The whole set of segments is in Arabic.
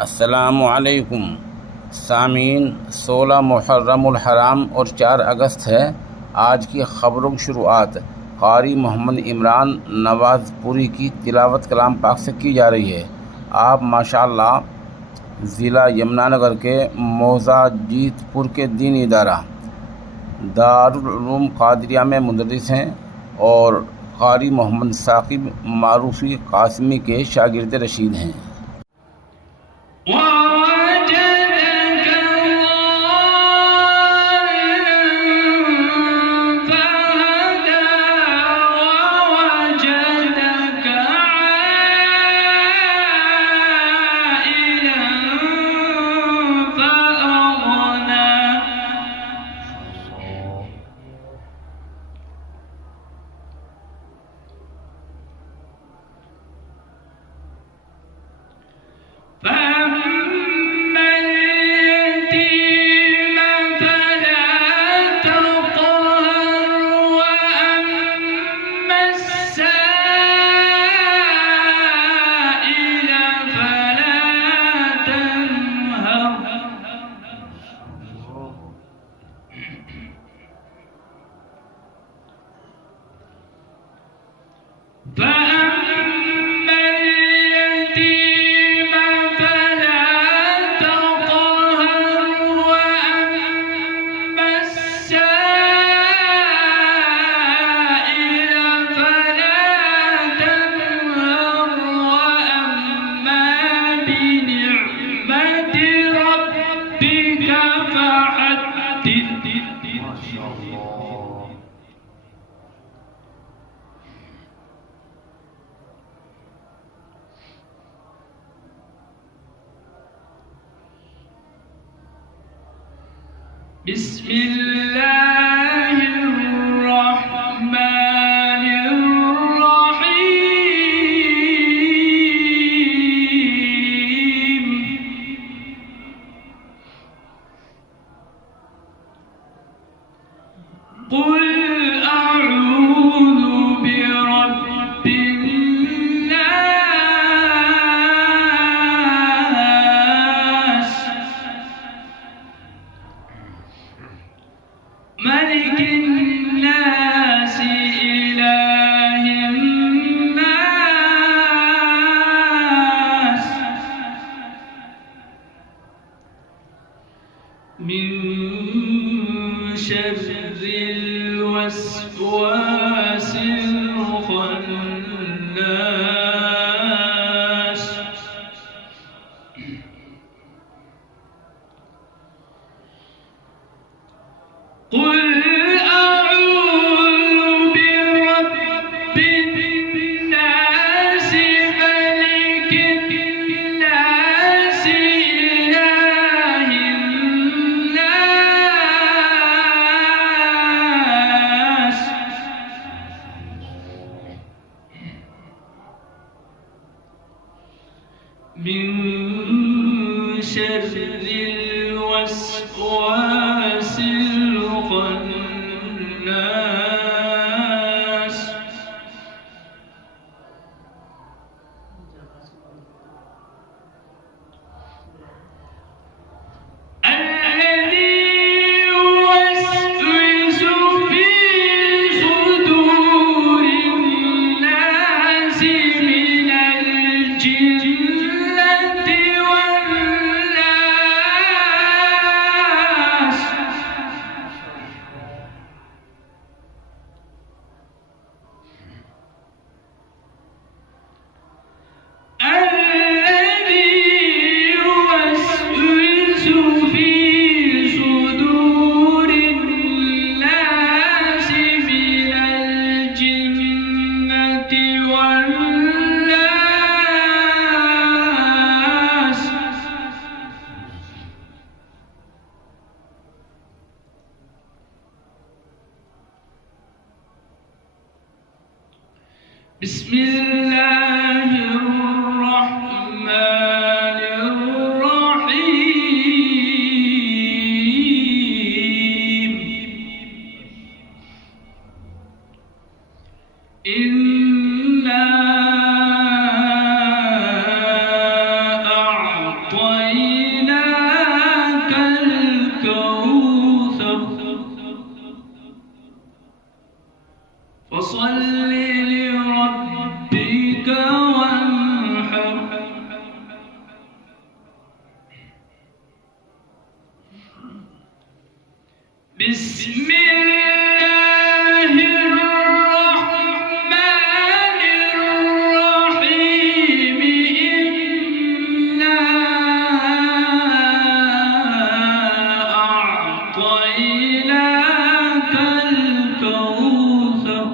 अस्सलामुअलैकुम सामीन। 16 मुहर्रमुल हराम और 4 अगस्त है। आज की ख़बरों की शुरुआत क़ारी मोहम्मद इमरान नवाज़पुरी की तिलावत कलाम पाक से की जा रही है। आप माशाअल्लाह ज़िला यमुनानगर के मोज़ाजीतपुर के दीनी इदारा दारुल उलूम क़ादरिया में मुदर्रिस हैं और क़ारी मोहम्मद साकिब मारूफ़ी क़ासिमी के शागिर्द रशीद हैं। बिस्मिल्लाहिर्रहमानिर्रहीम। कुल अऊज़ु बिरब्बिन्नास मलिकिन्नास इलाहिन्नास मिन शर्रिल वस्वासिल खन्नास। कुल अऊज़ु बिरब्बिन्नास मलिकिन्नास इलाहिन्नास मिन शर्रिल वस्वासिल खन्नास। الذي يوسوس في صدور الناس من الجنة والناس. الذي يوسوس في صدور الناس من الجنة والناس. بسم الله الرحمن الرحيم. إنا أعطيناك أعطيناك الكوثر فصل لربك وانحر بسم الله الرحمن الرحيم إنا أعطيناك الكوثر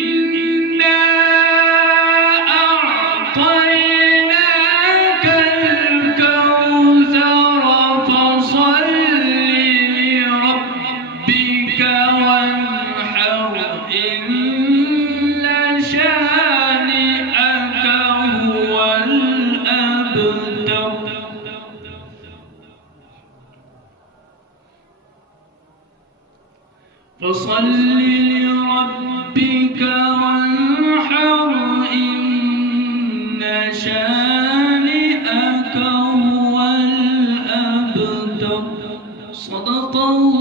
إنا أعطيناك الكوثر فصل لربك وانحر إن شانئك هو الأبتر فصل لربك وانحر إن شانئك هو الأبتر صدق الله